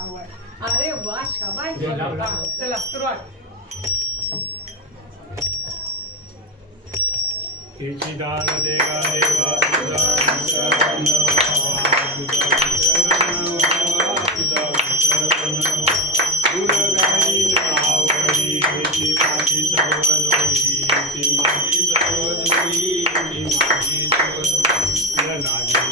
आवड अरे वा शाबाश चला सुरुवात दान देवा देवा तुझा विसरण तुझा विसरण तुझा विसरण गुरगाई आवडी ती माझी सर्व जोडी ती माझी सर्व जोडी ती माझी सर्व जोडी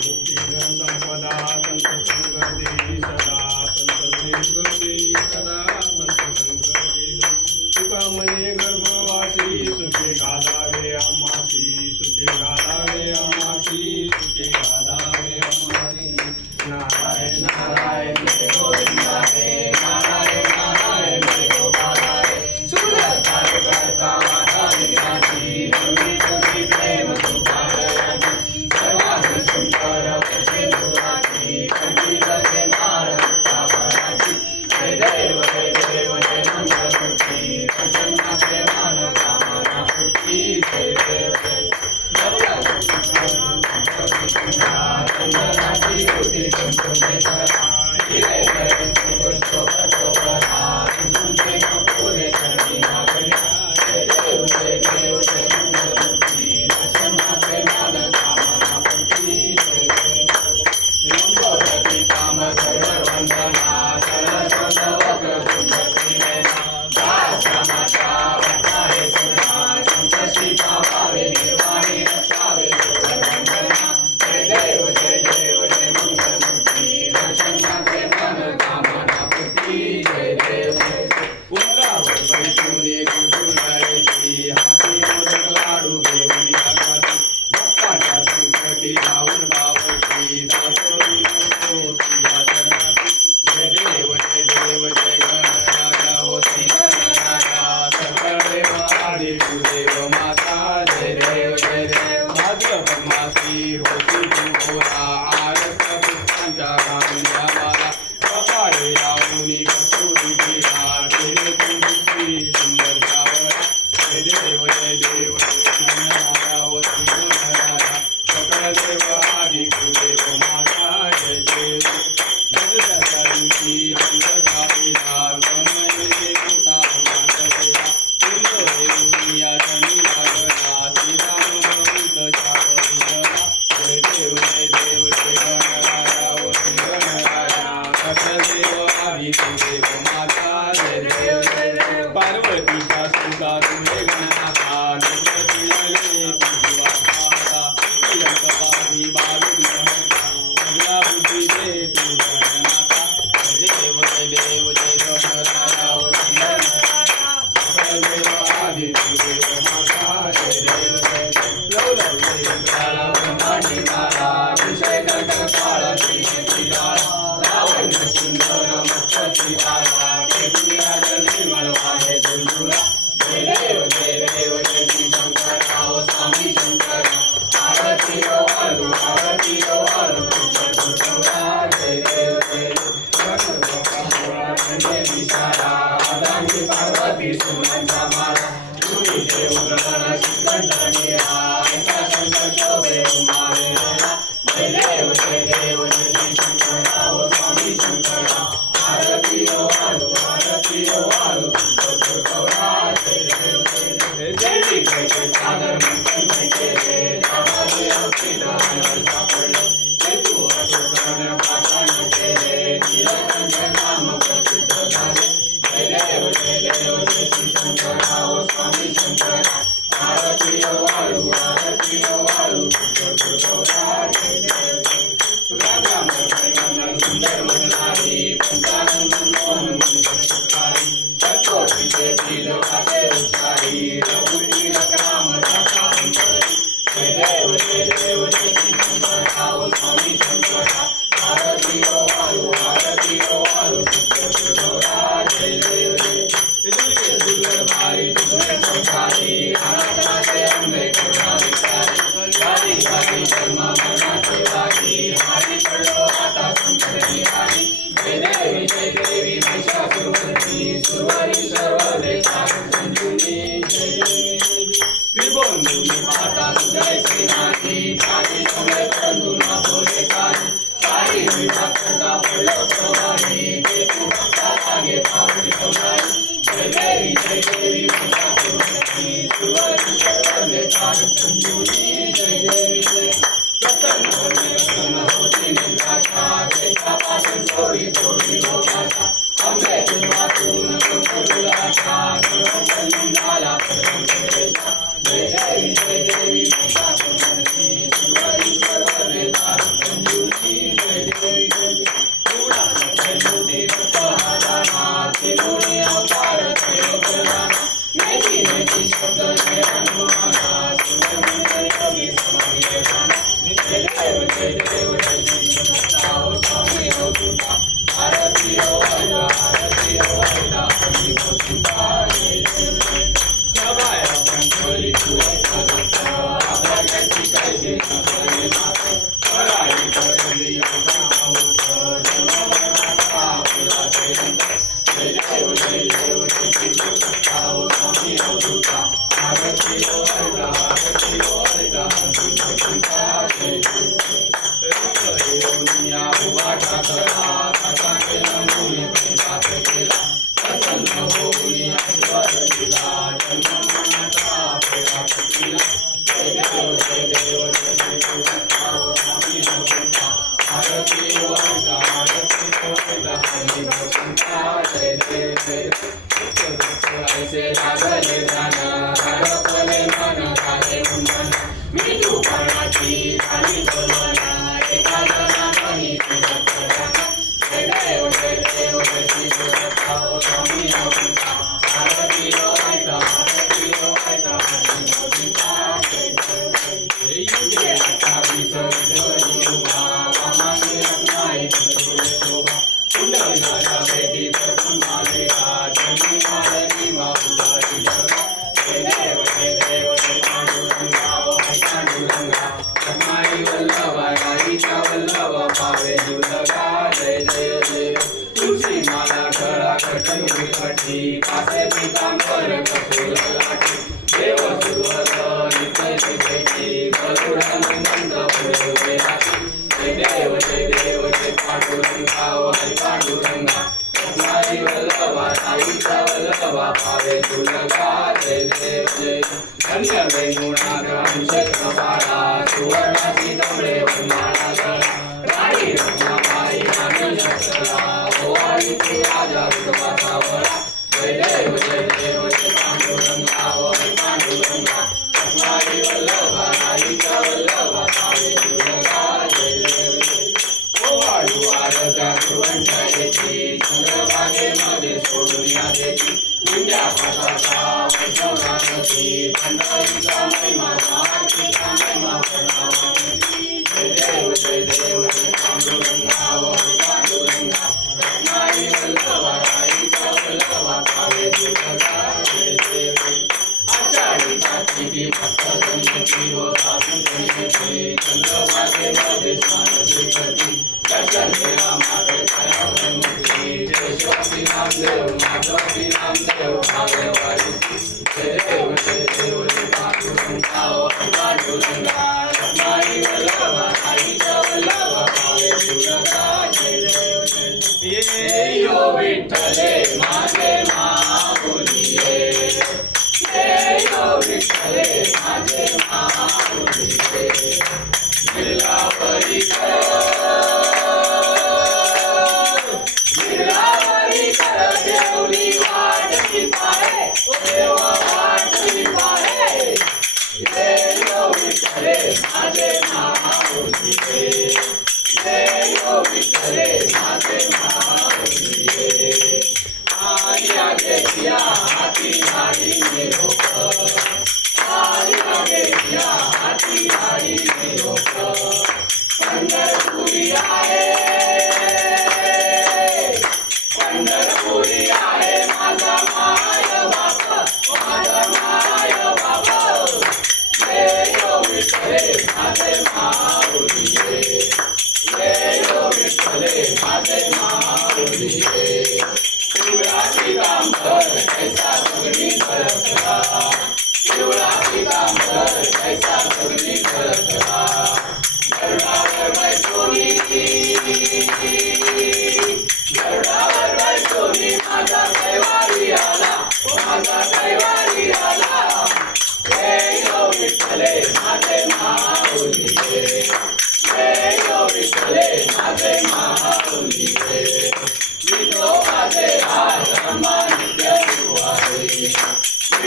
Thank you. Senhor, देव देव पांडुरंगा वारी पांडुरंगा वारी वल्लभा राणी रंगा